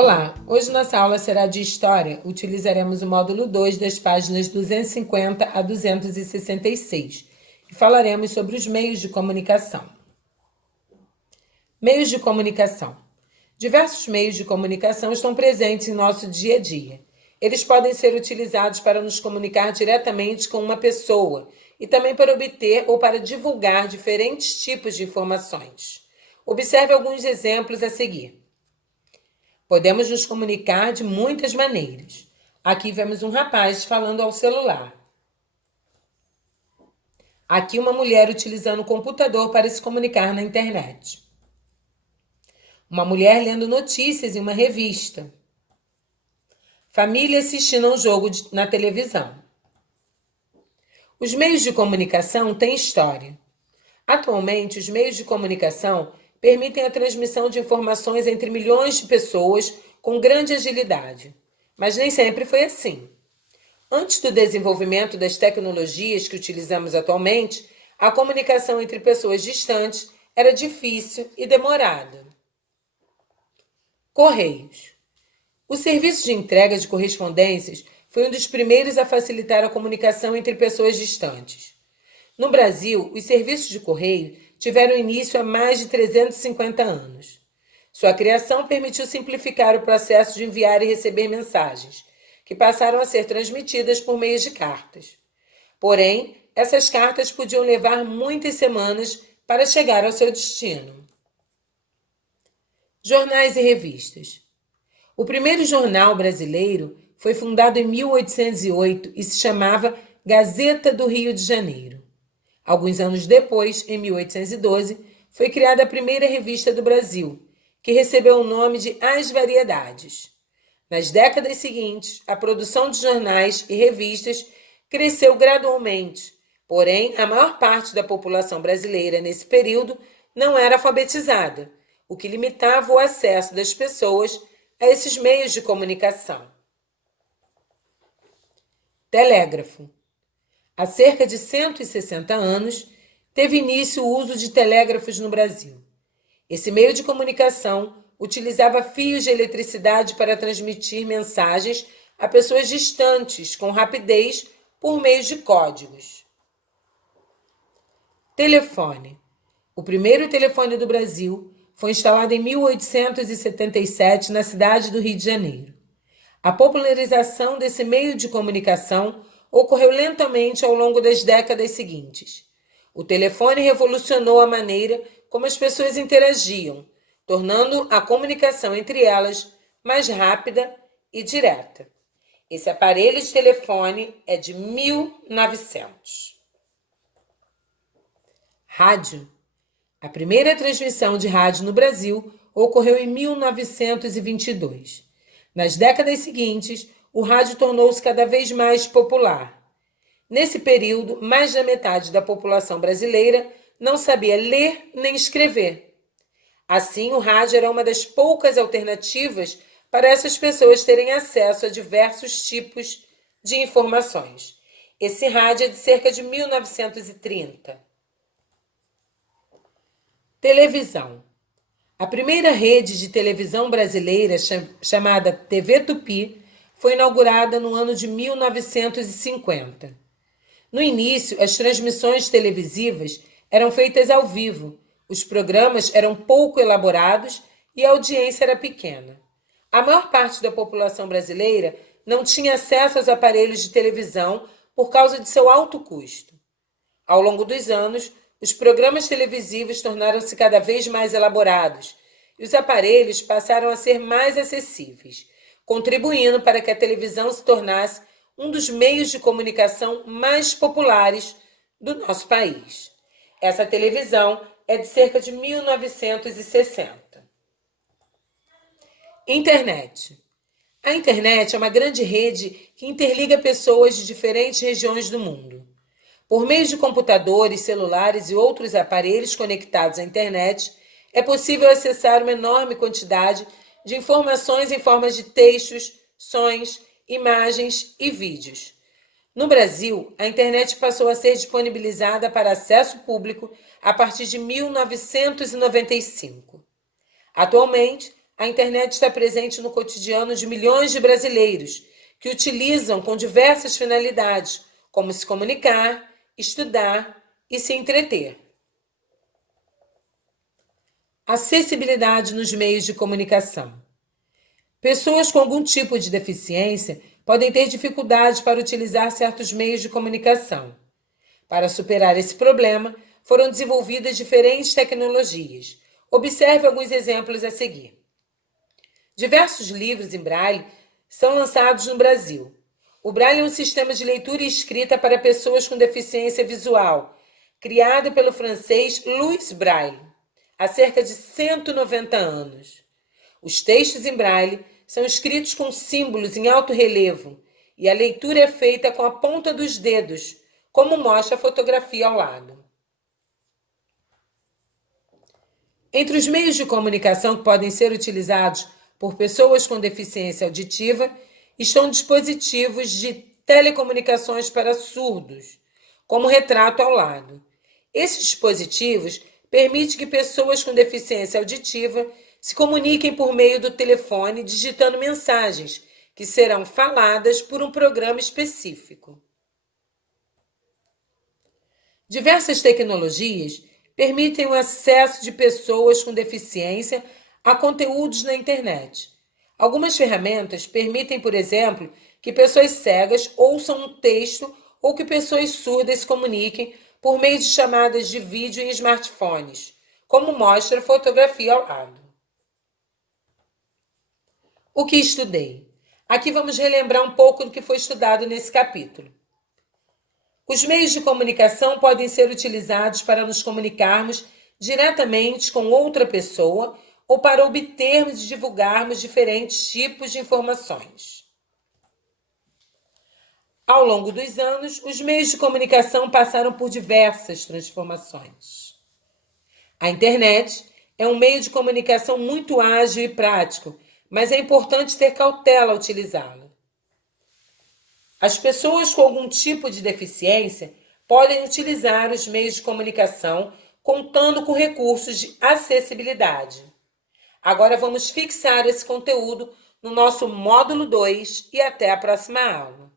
Olá, hoje nossa aula será de História. Utilizaremos o módulo 2 das páginas 250 a 266 e falaremos sobre os meios de comunicação. Meios de comunicação. Diversos meios de comunicação estão presentes em nosso dia a dia. Eles podem ser utilizados para nos comunicar diretamente com uma pessoa e também para obter ou para divulgar diferentes tipos de informações. Observe alguns exemplos a seguir. Podemos nos comunicar de muitas maneiras. Aqui vemos um rapaz falando ao celular. Aqui uma mulher utilizando o computador para se comunicar na internet. Uma mulher lendo notícias em uma revista. Família assistindo a um jogo na televisão. Os meios de comunicação têm história. Atualmente, os meios de comunicação permitem a transmissão de informações entre milhões de pessoas com grande agilidade. Mas nem sempre foi assim. Antes do desenvolvimento das tecnologias que utilizamos atualmente, a comunicação entre pessoas distantes era difícil e demorada. Correios. O serviço de entrega de correspondências foi um dos primeiros a facilitar a comunicação entre pessoas distantes. No Brasil, os serviços de correio tiveram início há mais de 350 anos. Sua criação permitiu simplificar o processo de enviar e receber mensagens, que passaram a ser transmitidas por meio de cartas. Porém, essas cartas podiam levar muitas semanas para chegar ao seu destino. Jornais e revistas. O primeiro jornal brasileiro foi fundado em 1808 e se chamava Gazeta do Rio de Janeiro. Alguns anos depois, em 1812, foi criada a primeira revista do Brasil, que recebeu o nome de As Variedades. Nas décadas seguintes, a produção de jornais e revistas cresceu gradualmente, porém, a maior parte da população brasileira nesse período não era alfabetizada, o que limitava o acesso das pessoas a esses meios de comunicação. Telégrafo. Há cerca de 160 anos, teve início o uso de telégrafos no Brasil. Esse meio de comunicação utilizava fios de eletricidade para transmitir mensagens a pessoas distantes com rapidez por meio de códigos. Telefone. O primeiro telefone do Brasil foi instalado em 1877 na cidade do Rio de Janeiro. A popularização desse meio de comunicação ocorreu lentamente ao longo das décadas seguintes. O telefone revolucionou a maneira como as pessoas interagiam, tornando a comunicação entre elas mais rápida e direta. Esse aparelho de telefone é de 1900. Rádio. A primeira transmissão de rádio no Brasil ocorreu em 1922. Nas décadas seguintes, o rádio tornou-se cada vez mais popular. Nesse período, mais da metade da população brasileira não sabia ler nem escrever. Assim, o rádio era uma das poucas alternativas para essas pessoas terem acesso a diversos tipos de informações. Esse rádio é de cerca de 1930. Televisão. A primeira rede de televisão brasileira, chamada TV Tupi, foi inaugurada no ano de 1950. No início, as transmissões televisivas eram feitas ao vivo, os programas eram pouco elaborados e a audiência era pequena. A maior parte da população brasileira não tinha acesso aos aparelhos de televisão por causa de seu alto custo. Ao longo dos anos, os programas televisivos tornaram-se cada vez mais elaborados e os aparelhos passaram a ser mais acessíveis, contribuindo para que a televisão se tornasse um dos meios de comunicação mais populares do nosso país. Essa televisão é de cerca de 1960. Internet. A internet é uma grande rede que interliga pessoas de diferentes regiões do mundo. Por meio de computadores, celulares e outros aparelhos conectados à internet, é possível acessar uma enorme quantidade de informações em forma de textos, sons, imagens e vídeos. No Brasil, a internet passou a ser disponibilizada para acesso público a partir de 1995. Atualmente, a internet está presente no cotidiano de milhões de brasileiros que utilizam com diversas finalidades, como se comunicar, estudar e se entreter. Acessibilidade nos meios de comunicação. Pessoas com algum tipo de deficiência podem ter dificuldade para utilizar certos meios de comunicação. Para superar esse problema, foram desenvolvidas diferentes tecnologias. Observe alguns exemplos a seguir. Diversos livros em Braille são lançados no Brasil. O Braille é um sistema de leitura e escrita para pessoas com deficiência visual, criado pelo francês Louis Braille, há cerca de 190 anos. Os textos em Braille são escritos com símbolos em alto relevo e a leitura é feita com a ponta dos dedos, como mostra a fotografia ao lado. Entre os meios de comunicação que podem ser utilizados por pessoas com deficiência auditiva estão dispositivos de telecomunicações para surdos, como o retrato ao lado. Esses dispositivos permitem que pessoas com deficiência auditiva se comuniquem por meio do telefone digitando mensagens que serão faladas por um programa específico. Diversas tecnologias permitem o acesso de pessoas com deficiência a conteúdos na internet. Algumas ferramentas permitem, por exemplo, que pessoas cegas ouçam um texto ou que pessoas surdas se comuniquem por meio de chamadas de vídeo em smartphones, como mostra a fotografia ao lado. O que estudei? Aqui vamos relembrar um pouco do que foi estudado nesse capítulo. Os meios de comunicação podem ser utilizados para nos comunicarmos diretamente com outra pessoa ou para obtermos e divulgarmos diferentes tipos de informações. Ao longo dos anos, os meios de comunicação passaram por diversas transformações. A internet é um meio de comunicação muito ágil e prático, mas é importante ter cautela ao utilizá-lo. As pessoas com algum tipo de deficiência podem utilizar os meios de comunicação contando com recursos de acessibilidade. Agora vamos fixar esse conteúdo no nosso módulo 2 e até a próxima aula.